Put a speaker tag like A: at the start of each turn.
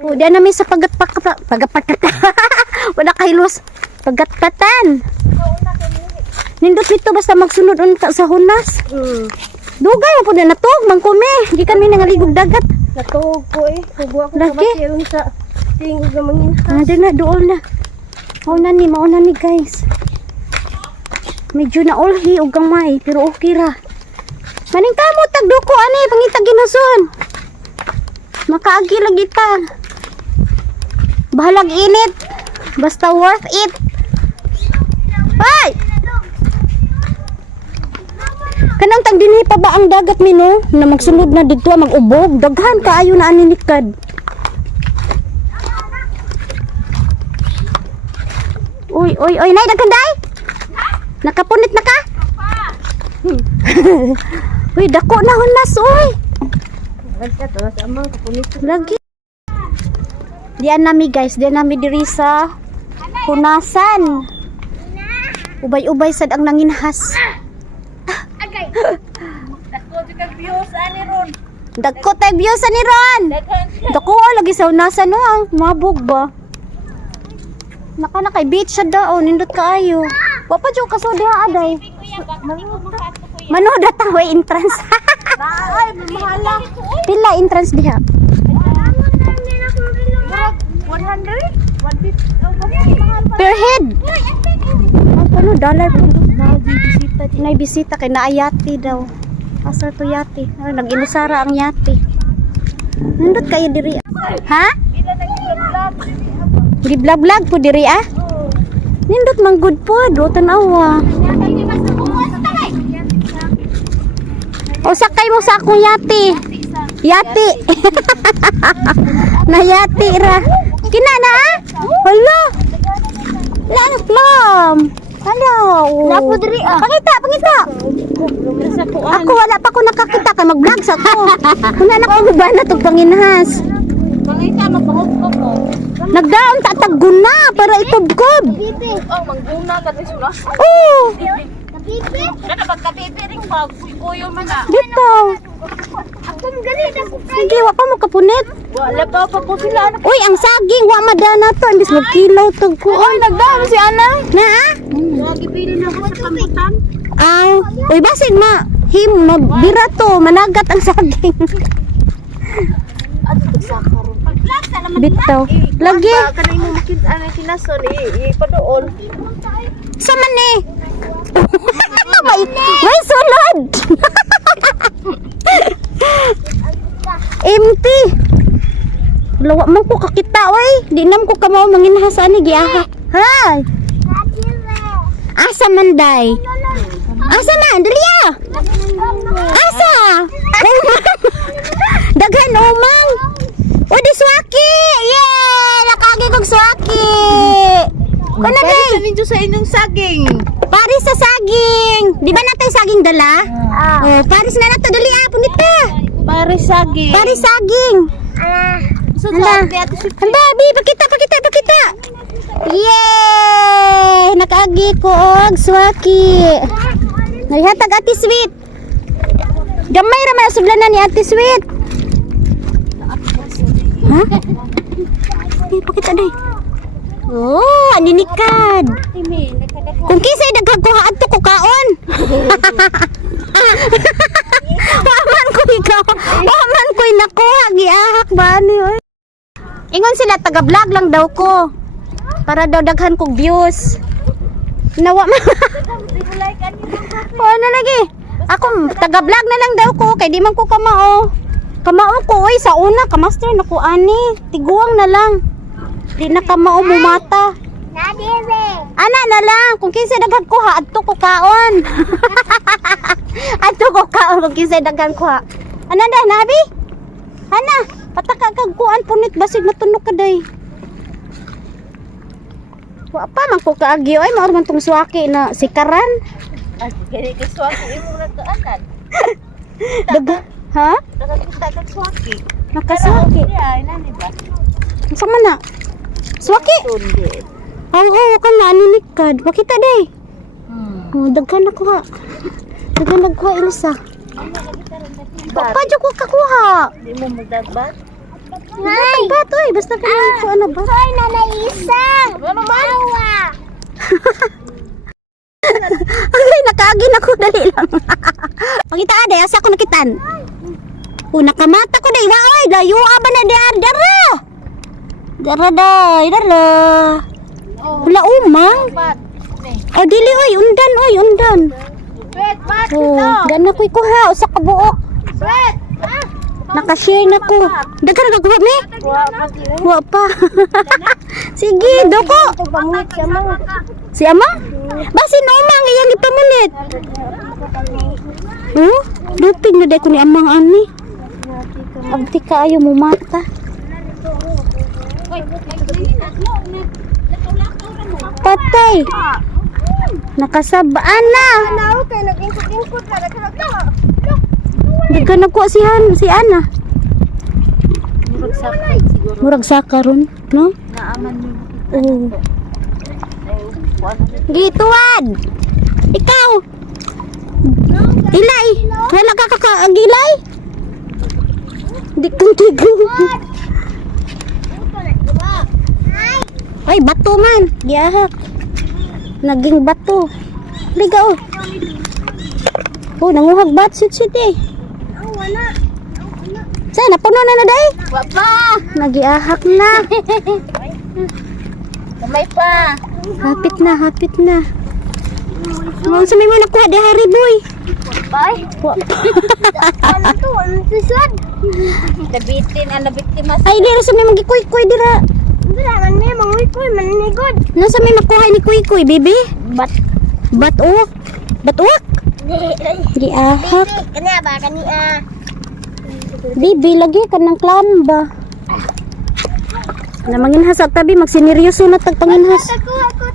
A: O, diyan namin sa pagat pagapakat. Wala kahilos. Pagatpatan. Nindot dito basta magsunod unta sa hunas.
B: Hmm.
A: Dugay po na natog mangkumi. Di kami nangaligog dagat.
B: Natuog ko eh. Hubo ako
A: Lagi.
B: kamakirong sa tingog na mangin.
A: Ah, di na doon na. Mauna ni, mauna ni guys. Medyo na ulhi og gamay pero okay ra. Maning kamo tagduko ani pangitag ginuson. Makaagi lagi ta. Bahalag init. Basta worth it. Ay! Kanang tag dinhi pa ba ang dagat mino na magsunod na dito mag-ubog daghan kaayo na ani nikad. Uy, uy, uy, nay, nagkanday? Nakapunit na ka? uy, dako na hunas, uy. Lagi. Diyan nami guys, diyan nami diri sa hunasan. Ubay-ubay sad ang nanginhas.
B: Dako di kag views ani ron.
A: Dako tay view sa ni Ron. Dako ah, lagi sa hunasan no, ang mabog ba? Naka na kay beach siya daw, nindot kaayo. Wa pa jud kaso diha aday. Mano data way entrance.
B: Ay, mahala.
A: Pila entrance diha?
B: Murag 100? 150? Oh?
A: Per head. Ano dollar po?
B: Nagbibisita di.
A: Nay bisita kay naayati daw. Asa to yati? Ay, nag-inusara ang yati. Nindot kayo diri. Ha?
B: Nang vlog
A: Di vlog-vlog po diri ah? Nindot man good po, do tanawa. O sakay mo sa akong yati. Yati. na yati ra. Kina na ah? Hala. Lang plum. Hello.
B: Napo diri, ah. Sa kuan.
A: Ako wala pa ko nakakita kay mag-vlog sa ko. Kuna na ko ba na tog panginhas.
B: Pangita mapahugkog mo.
A: Nagdaon ta taguna para ikubkob.
B: Oh, mangguna ka din sila.
A: Oh,
B: Kada pagkapipiring pa, kuyo man na.
A: dito.
B: Akong galit ako.
A: Sige, wa pa mo kapunit.
B: Wala pa pa ko sila.
A: Uy, ang saging wa madana to, imbis magkilaw tog ko.
B: Oy, nagdaan si Ana.
A: Na ah?
B: Lagi pili na ako sa kambutan.
A: Ah, uy basin ma. Him magbira to, managat ang saging. Bitaw. Lagi.
B: Kanay mo makita ana kinason eh, ipadoon.
A: Sa man eh. may, may sulod. Empty. Lawa man ko kakita, oy. Di nam ko kamaw manginhasa ni giaha. Hay. Asa man day? Asa man? Dali ah. Asa? Daghan umang. O di swaki. Yeah! Nakagi kong swaki. Kana day?
B: Kami sa inyong saging.
A: Paris sa saging. Di ba natin saging dala?
B: Ah.
A: Oh, Paris na nato dali ah, punita.
B: Pare saging.
A: Paris saging.
B: So,
A: Hala. Handa, bi, pakita, pakita, pakita. Yay! Nakaagi ko og swaki. Naghatag ati sweet. Gamay ra man suglanan ni ati sweet. Ha? Bi, pakita day. Oh, aninikad. Kung kisay daghag ko haadto ko kaon. Waman ko ikaw. Waman ko nakuha giahak ba ni oy. Ingon sila taga vlog lang daw ko. Para daw daghan kog views. Nawa man. Oo na lagi. Ako taga vlog na lang daw ko kay di man ko kamao. Kamao ko oy sa una ka master na ko ani. Tiguang na lang. Di na kamao mumata. Ana na lang, kung kinsa daghan ko ha, adto ko kaon. adto ko kaon kung kinsa daghan ko ha. Ana da, nabi? Ana, pataka kag kuan punit basig natunog ka day. Wa pa man ko kaagi oy, mao man tong suwaki na sikaran.
B: Ay, gani kay swaki imo na kaanan.
A: Daga, ha?
B: Nakakita kag swaki.
A: Nakaswaki.
B: Ay, nani ba?
A: Sa man na? Suwaki. Ang oh, ka na aninikad. Makita day.
B: Hmm.
A: Oh, daghan ako ha. Daghan nagkuha ilsa.
B: Ba,
A: Pa ko kakuha.
B: di mo magdagbat?
A: Nay! Bato eh, basta ka lang ko ano ba?
B: Ay, nanaisang! Ano naman? Awa!
A: Ay, nakaagin ako, dali lang. Pagita ka, day, asa ako nakitan. O, nakamata ko, day, waoy, layo ba na, day, dara. Dara, day, dara. Wala umang.
B: Pat!
A: O, dili, oy, undan, oy, undan.
B: Wait, Pat!
A: O, dana ko'y kuha, o, sa kabuok.
B: Wait! Ah!
A: Nakashare na ko. Dagan na nagkuha, me.
B: Wa pa.
A: Sige, doko. Si ama? Ba, si Nomang, iyang ipamulit. Oh, lupig na day ko ni amang ani. Abdi ka ayo mo mata. Patay. Nakasabaan na.
B: Ano? Kaya nag-ingkot-ingkot na.
A: Dagan na ko si Han, si Ana.
B: Murag sakay siguro.
A: Murag no?
B: Naaman niyo.
A: Oo. Gituan. Ikaw. Ilay. Wala ka kakaagilay. Di kong tigo. Ay, bato man. Giyahak. Naging bato. Liga oh. Oh, nanguhag bat sit sit eh. Sa, napuno na na day.
B: Wa pa!
A: Nagiahak na.
B: Kamay pa!
A: Hapit na, hapit na. Ang sa mo nakuha di hari boy.
B: Bye!
A: Wa-
B: Ano to? Ano to sad? Nabitin, ang nabiktima
A: Ay, dira sa may magikuy-kuy dira.
B: Hindi naman may manguy ko, mananigod.
A: Nasa may makuha ni kuy-kuy, bibi?
B: Bat.
A: Batuok. Batuok. Di ahak.
B: Kanya ba? Kania.
A: Bibi, lagi ka ng klamba. Na manginhas at tabi, magsineryoso na tagpanginhas.
B: Ako, ako.